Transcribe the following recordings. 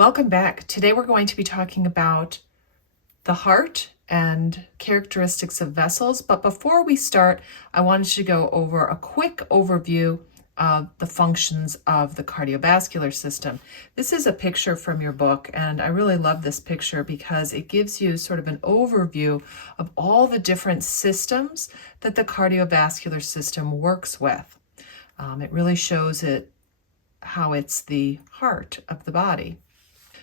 Welcome back. Today we're going to be talking about the heart and characteristics of vessels. But before we start, I wanted to go over a quick overview of the functions of the cardiovascular system. This is a picture from your book, and I really love this picture because it gives you sort of an overview of all the different systems that the cardiovascular system works with. It really shows how it's the heart of the body.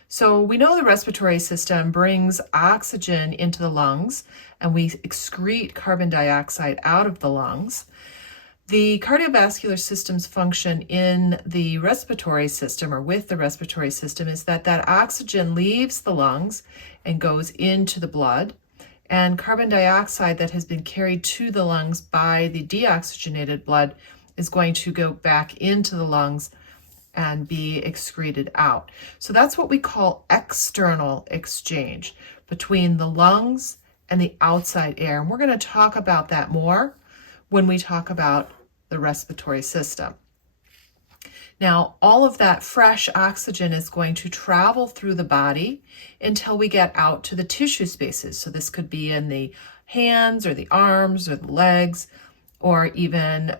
So we know the respiratory system brings oxygen into the lungs, and we excrete carbon dioxide out of the lungs. The cardiovascular system's function in the respiratory system, or with the respiratory system, is that oxygen leaves the lungs and goes into the blood, and carbon dioxide that has been carried to the lungs by the deoxygenated blood is going to go back into the lungs and be excreted out. So that's what we call external exchange between the lungs and the outside air. And we're going to talk about that more when we talk about the respiratory system. Now, all of that fresh oxygen is going to travel through the body until we get out to the tissue spaces. So this could be in the hands or the arms or the legs, or even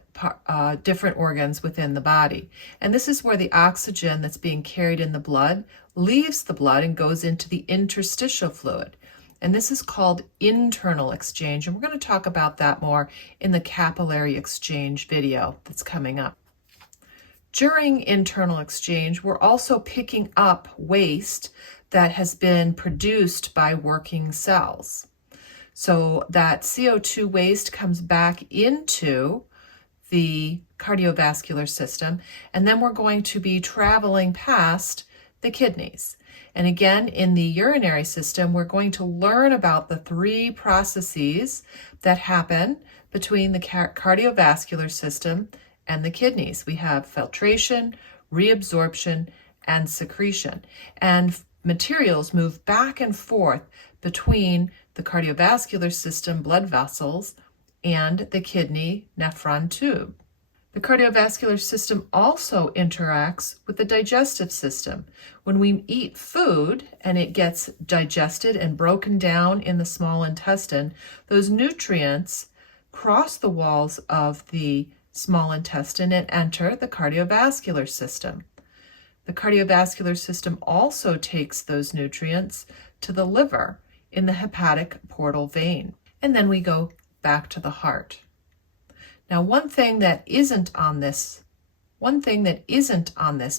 different organs within the body. And this is where the oxygen that's being carried in the blood leaves the blood and goes into the interstitial fluid. And this is called internal exchange. And we're going to talk about that more in the capillary exchange video that's coming up. During internal exchange, we're also picking up waste that has been produced by working cells. So that CO2 waste comes back into the cardiovascular system, and then we're going to be traveling past the kidneys. And again, in the urinary system, we're going to learn about the three processes that happen between the cardiovascular system and the kidneys. We have filtration, reabsorption, and secretion. And materials move back and forth between the cardiovascular system blood vessels and the kidney nephron tube. The cardiovascular system also interacts with the digestive system. When we eat food and it gets digested and broken down in the small intestine, those nutrients cross the walls of the small intestine and enter the cardiovascular system. The cardiovascular system also takes those nutrients to the liver in the hepatic portal vein. And then we go back to the heart. Now, one thing that isn't on this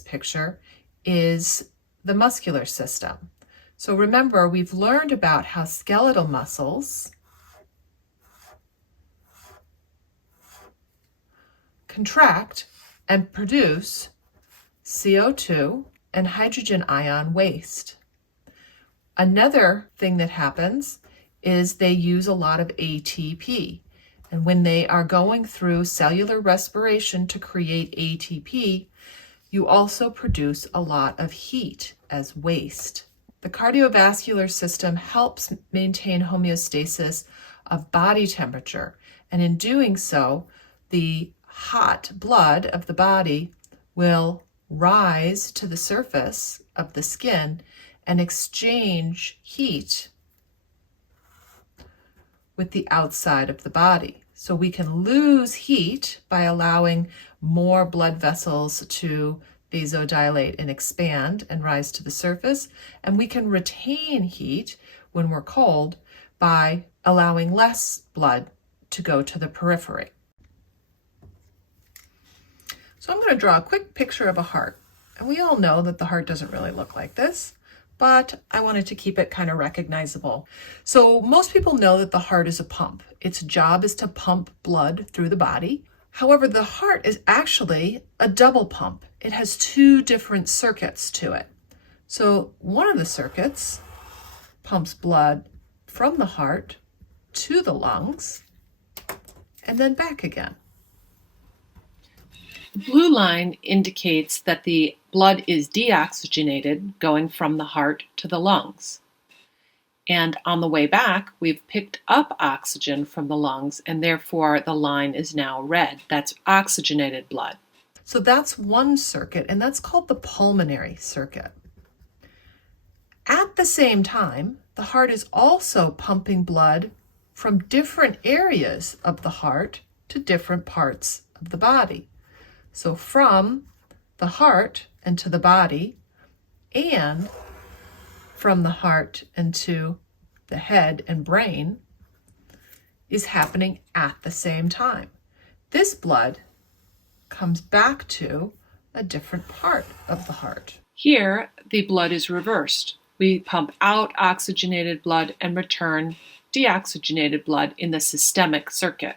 picture is the muscular system. So remember, we've learned about how skeletal muscles contract and produce CO2 and hydrogen ion waste. Another thing that happens is they use a lot of ATP. And when they are going through cellular respiration to create ATP, you also produce a lot of heat as waste. The cardiovascular system helps maintain homeostasis of body temperature. And in doing so, the hot blood of the body will rise to the surface of the skin and exchange heat with the outside of the body. So we can lose heat by allowing more blood vessels to vasodilate and expand and rise to the surface. And we can retain heat when we're cold by allowing less blood to go to the periphery. So I'm going to draw a quick picture of a heart. And we all know that the heart doesn't really look like this, but I wanted to keep it kind of recognizable. So most people know that the heart is a pump. Its job is to pump blood through the body. However, the heart is actually a double pump. It has two different circuits to it. So one of the circuits pumps blood from the heart to the lungs and then back again. The blue line indicates that the blood is deoxygenated going from the heart to the lungs. And on the way back, we've picked up oxygen from the lungs, and therefore the line is now red. That's oxygenated blood. So that's one circuit, and that's called the pulmonary circuit. At the same time, the heart is also pumping blood from different areas of the heart to different parts of the body. So from the heart into the body, and from the heart into the head and brain, is happening at the same time. This blood comes back to a different part of the heart. Here, the blood is reversed. We pump out oxygenated blood and return deoxygenated blood in the systemic circuit.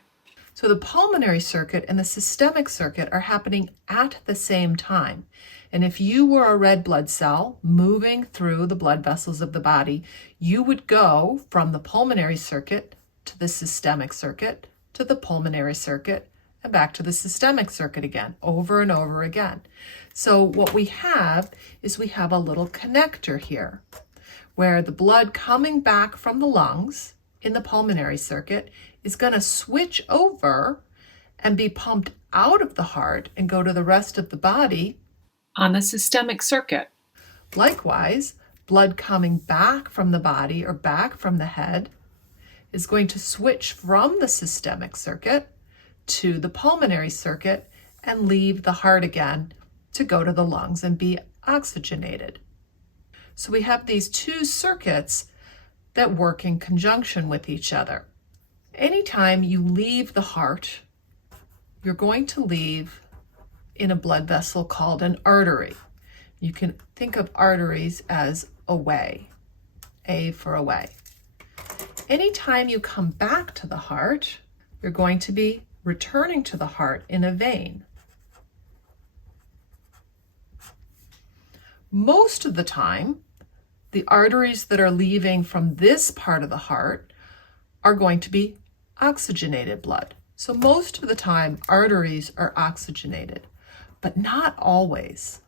So the pulmonary circuit and the systemic circuit are happening at the same time. And if you were a red blood cell moving through the blood vessels of the body, you would go from the pulmonary circuit to the systemic circuit to the pulmonary circuit and back to the systemic circuit again, over and over again. So what we have is we have a little connector here where the blood coming back from the lungs in the pulmonary circuit is going to switch over and be pumped out of the heart and go to the rest of the body on the systemic circuit. Likewise, blood coming back from the body or back from the head is going to switch from the systemic circuit to the pulmonary circuit and leave the heart again to go to the lungs and be oxygenated. So we have these two circuits that work in conjunction with each other. Anytime you leave the heart, you're going to leave in a blood vessel called an artery. You can think of arteries as a way, A for away. Anytime you come back to the heart, you're going to be returning to the heart in a vein. Most of the time, the arteries that are leaving from this part of the heart are going to be oxygenated blood. So most of the time, arteries are oxygenated, but not always.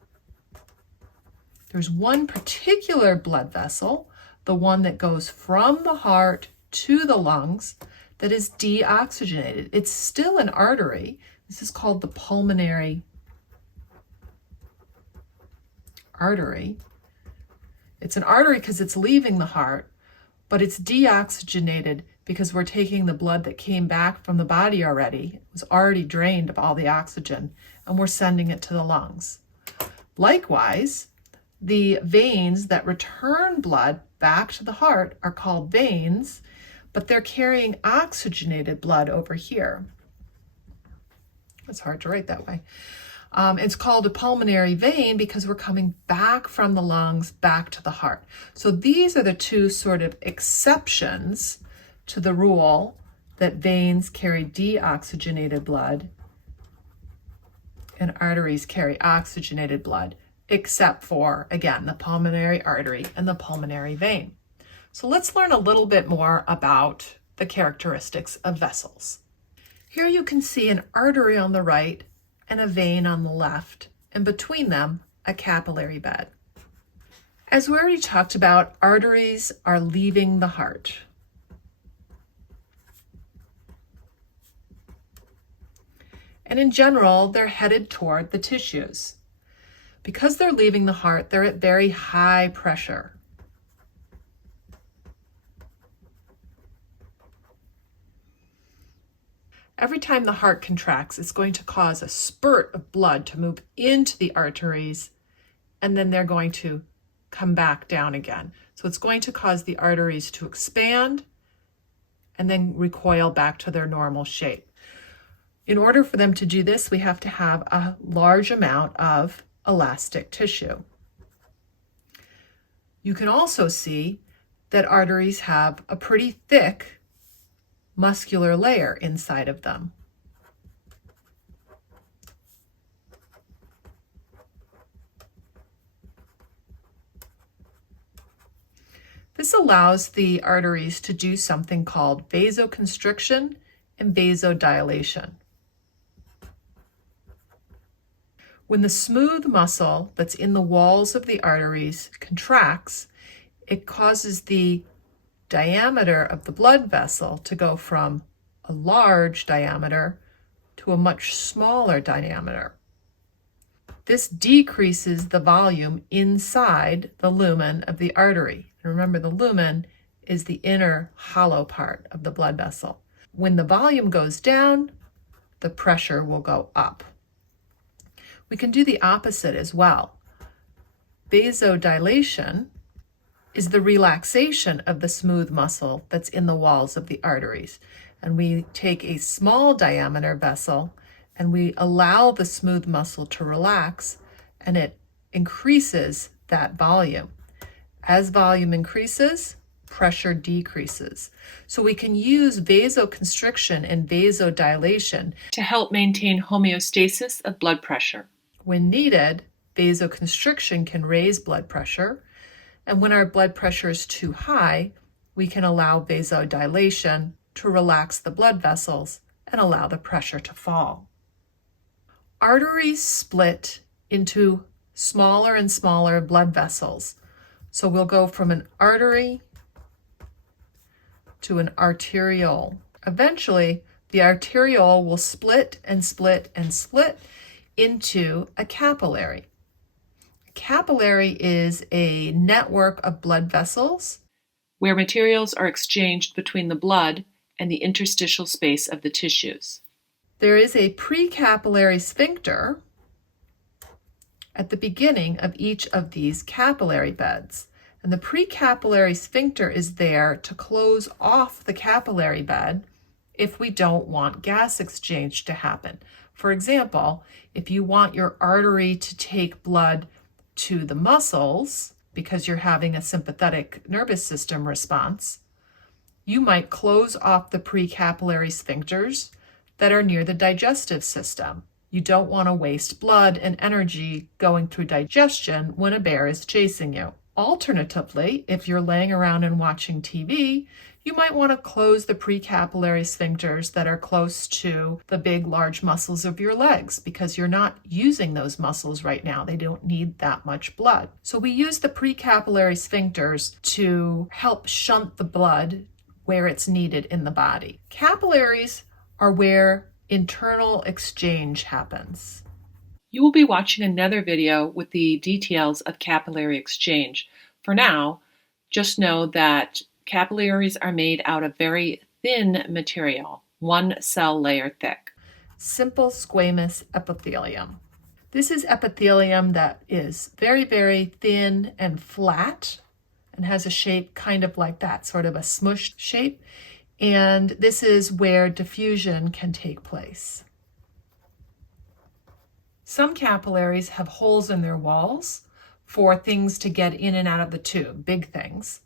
There's one particular blood vessel, the one that goes from the heart to the lungs, that is deoxygenated. It's still an artery. This is called the pulmonary artery. It's an artery because it's leaving the heart, but it's deoxygenated because we're taking the blood that came back from the body already. It was already drained of all the oxygen, and we're sending it to the lungs. Likewise, the veins that return blood back to the heart are called veins, but they're carrying oxygenated blood over here. It's hard to write that way. It's called a pulmonary vein because we're coming back from the lungs back to the heart. So these are the two sort of exceptions to the rule that veins carry deoxygenated blood and arteries carry oxygenated blood, except for, again, the pulmonary artery and the pulmonary vein. So let's learn a little bit more about the characteristics of vessels. Here you can see an artery on the right and a vein on the left, and between them, a capillary bed. As we already talked about, arteries are leaving the heart. And in general, they're headed toward the tissues. Because they're leaving the heart, they're at very high pressure. Every time the heart contracts, it's going to cause a spurt of blood to move into the arteries, and then they're going to come back down again. So it's going to cause the arteries to expand and then recoil back to their normal shape. In order for them to do this, we have to have a large amount of elastic tissue. You can also see that arteries have a pretty thick muscular layer inside of them. This allows the arteries to do something called vasoconstriction and vasodilation. When the smooth muscle that's in the walls of the arteries contracts, it causes the diameter of the blood vessel to go from a large diameter to a much smaller diameter. This decreases the volume inside the lumen of the artery. And remember, the lumen is the inner hollow part of the blood vessel. When the volume goes down, the pressure will go up. We can do the opposite as well. Vasodilation is the relaxation of the smooth muscle that's in the walls of the arteries. And we take a small diameter vessel and we allow the smooth muscle to relax, and it increases that volume. As volume increases, pressure decreases. So we can use vasoconstriction and vasodilation to help maintain homeostasis of blood pressure. When needed, vasoconstriction can raise blood pressure, and when our blood pressure is too high, we can allow vasodilation to relax the blood vessels and allow the pressure to fall. Arteries split into smaller and smaller blood vessels. So we'll go from an artery to an arteriole. Eventually, the arteriole will split and split and split into a capillary. A capillary is a network of blood vessels where materials are exchanged between the blood and the interstitial space of the tissues. There is a precapillary sphincter at the beginning of each of these capillary beds. And the precapillary sphincter is there to close off the capillary bed if we don't want gas exchange to happen. For example, if you want your artery to take blood to the muscles because you're having a sympathetic nervous system response, you might close off the precapillary sphincters that are near the digestive system. You don't want to waste blood and energy going through digestion when a bear is chasing you. Alternatively, if you're laying around and watching TV, you might want to close the precapillary sphincters that are close to the big, large muscles of your legs because you're not using those muscles right now. They don't need that much blood. So we use the precapillary sphincters to help shunt the blood where it's needed in the body. Capillaries are where internal exchange happens. You will be watching another video with the details of capillary exchange. For now, just know that capillaries are made out of very thin material, 1 cell layer thick. Simple squamous epithelium. This is epithelium that is very, very thin and flat and has a shape kind of like that, sort of a smushed shape. And this is where diffusion can take place. Some capillaries have holes in their walls for things to get in and out of the tube, big things.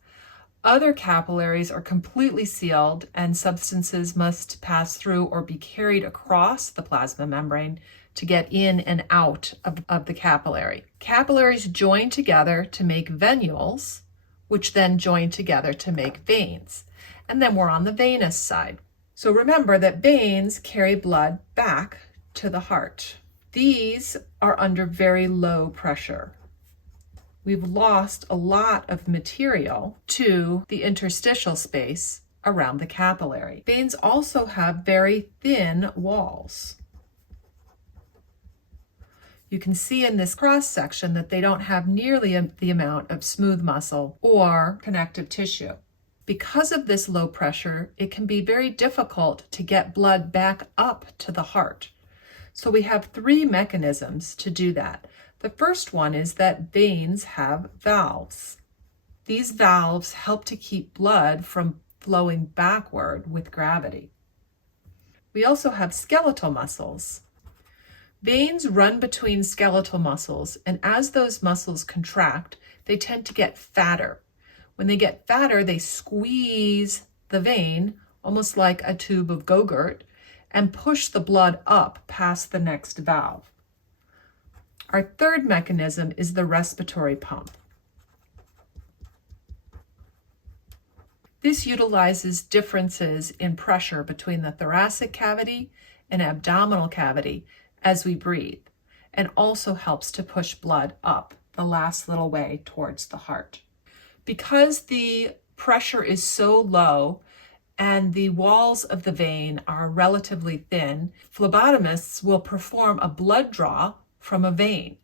Other capillaries are completely sealed and substances must pass through or be carried across the plasma membrane to get in and out of the capillary. Capillaries join together to make venules, which then join together to make veins. And then we're on the venous side. So remember that veins carry blood back to the heart. These are under very low pressure. We've lost a lot of material to the interstitial space around the capillary. Veins also have very thin walls. You can see in this cross section that they don't have nearly the amount of smooth muscle or connective tissue. Because of this low pressure, it can be very difficult to get blood back up to the heart. So we have 3 mechanisms to do that. The first one is that veins have valves. These valves help to keep blood from flowing backward with gravity. We also have skeletal muscles. Veins run between skeletal muscles, and as those muscles contract, they tend to get fatter. When they get fatter, they squeeze the vein, almost like a tube of Go-Gurt, and push the blood up past the next valve. Our third mechanism is the respiratory pump. This utilizes differences in pressure between the thoracic cavity and abdominal cavity as we breathe, and also helps to push blood up the last little way towards the heart. Because the pressure is so low and the walls of the vein are relatively thin, phlebotomists will perform a blood draw from a vein.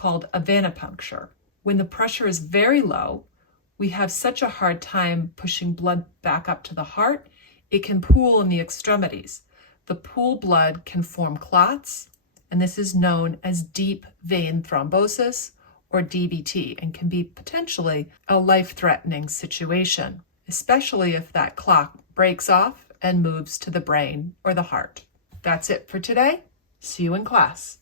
called a venipuncture. When the pressure is very low, we have such a hard time pushing blood back up to the heart, it can pool in the extremities. The pooled blood can form clots, and this is known as deep vein thrombosis, or DVT, and can be potentially a life-threatening situation, especially if that clot breaks off and moves to the brain or the heart. That's it for today. See you in class.